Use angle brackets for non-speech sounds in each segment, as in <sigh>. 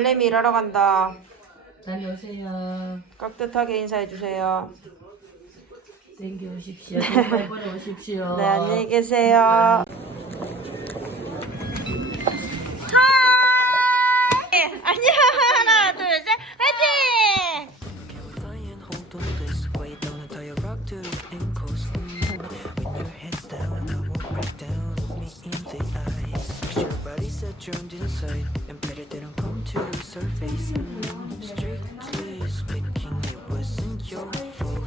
알렘이 일하러 간다. 다녀오세요. 깍듯하게 인사해 주세요. 땡겨 오십시오. 오십시오. <laughs> 네, 안녕히 계세요. 안녕. And better didn't come to the surface. Mm. Strictly speaking, it wasn't your fault.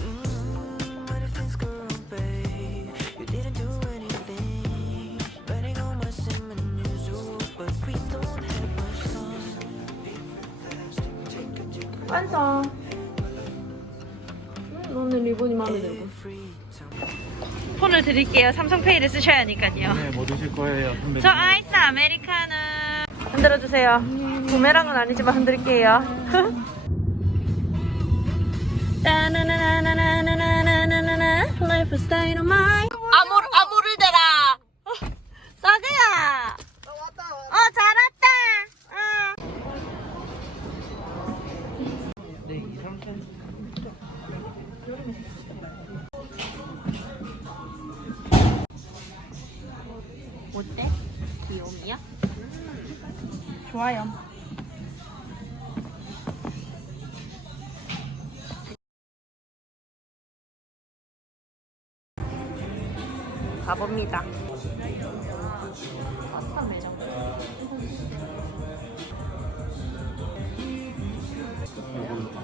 Mm. But if things go wrong, babe, you didn't do anything. Betting on my same unusual, but we don't have much time. 완성. 오늘 리본이 마음에 들고. Free time. 폰을 드릴게요. 삼성페이를 쓰셔야 하니까요. 네, 뭐 드실 거예요? 선배님? 저 아이스 아메리카노. 흔들어주세요. 부메랑은 아니지만 흔들게요. 아무 아무를 대라. 싸그야. 어 잘왔다. 어. 네, 2, 3cm. 좋아요. 가봅니다. 파스타 매장.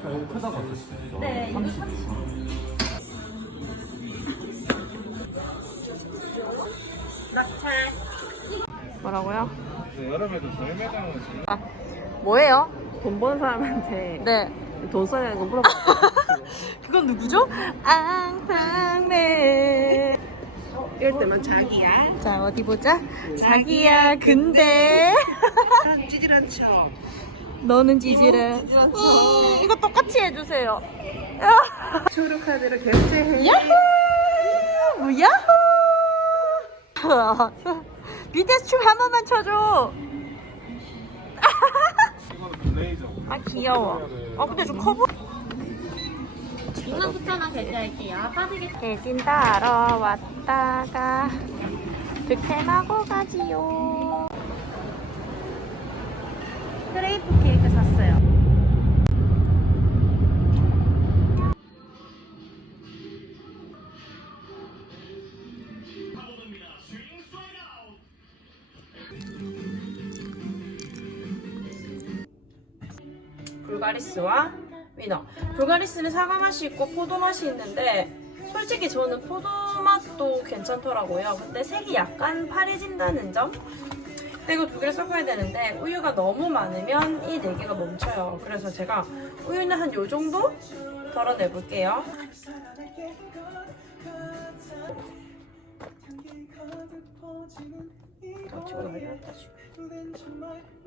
이거 크다고 어떠시죠? 네, 이거 30. 낙찰. 뭐라고요? 네, 여름에도 저희 매장은 아, 뭐예요? 돈 버는 사람한테 네. 돈 써야 되는 거 물어봤어요. <laughs> 그건 누구죠? 앙팡맨. 이럴 때만 자기야. 자, 어디 보자. 자기야, 근데. 찌질한 척. 너는 지지래. 음, 이거 똑같이 해주세요. 초록 카드로 결제해. 야호! 야호! BTS 춤 한 번만 쳐줘. 아, 귀여워. 아, 근데 좀 커 보. 2만9천 원 결제할게요. 빠르게 대진 따러 왔다가 득템하고 가지요. 크레이프 불가리스와 위너. 불가리스는 사과 맛이 있고 포도 맛이 있는데 솔직히 저는 포도 맛도 괜찮더라고요. 근데 색이 약간 파래진다는 점. 이거 두 개를 섞어야 되는데 우유가 너무 많으면 이 네 개가 멈춰요. 그래서 제가 우유는 한 요 정도 덜어내 볼게요.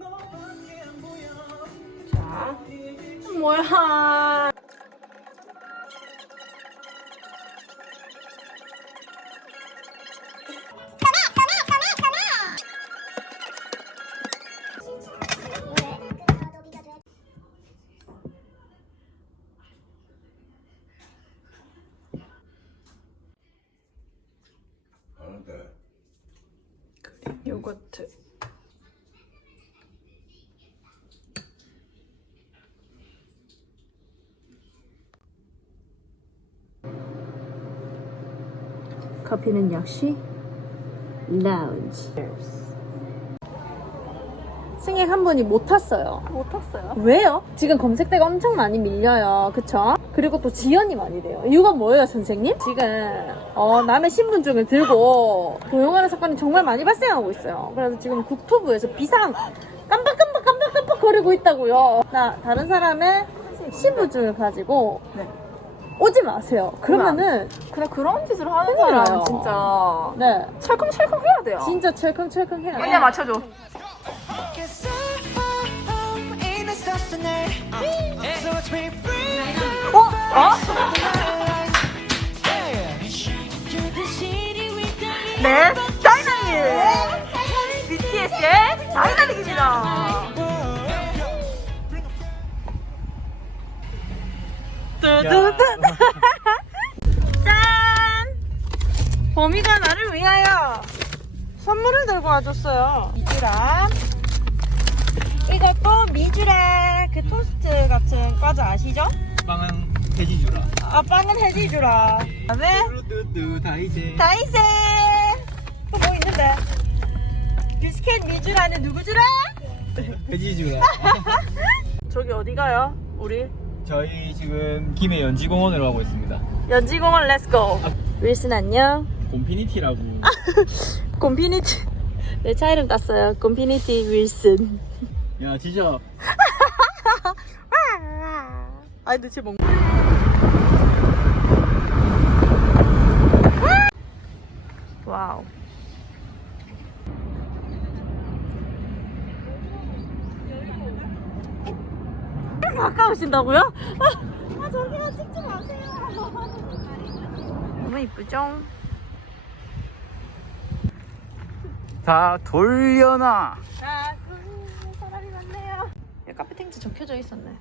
아. 자, 뭐야? 요거트. 커피는 역시 라운지. 승객 한 분이 못 탔어요. 못 탔어요. 왜요? 지금 검색대가 엄청 많이 밀려요. 그쵸? 그리고 또 지연이 많이 돼요. 이유가 뭐예요, 선생님? 지금, 어, 남의 신분증을 들고 도용하는 사건이 정말 많이 발생하고 있어요. 그래서 지금 국토부에서 비상 깜빡깜빡 깜빡깜빡 거리고 있다고요. 나 다른 사람의 신분증을 가지고 네. 오지 마세요. 그러면은 그냥 그런 짓을 하는 사람 진짜 네 철컹철컹 해야 돼요. 진짜 철컹철컹 해요. 언니야 맞춰줘. 어? 어? 네, 다이나믹. BTS의 다이나믹입니다. world. 들고 와줬어요. 2g. 이것도 미주라 그 토스트 같은 과자 아시죠? 빵은 돼지주라. 아 빵은 해지주라. 다음에 다이제. 다이세. 또 뭐 있는데? 비스켓 미주라는 누구주라? <laughs> 돼지주라. <laughs> 저기 어디 가요? 우리 저희 지금 김해 연지공원으로 가고 있습니다. 연지공원 렛츠고. 아. 윌슨 안녕. 곰피니티라고. <laughs> 곰피니티. 내 차 이름 땄어요. 곰피니티 윌슨 야 진짜 <laughs> 아니 쟤 먹... 와우. <laughs> 가까우신다고요? <laughs> 아 저기요. 찍지 마세요. 너무 이쁘죠? 다 돌려놔. 아, 그 사람이 많네요. 카페 탱지 적혀져 있었네.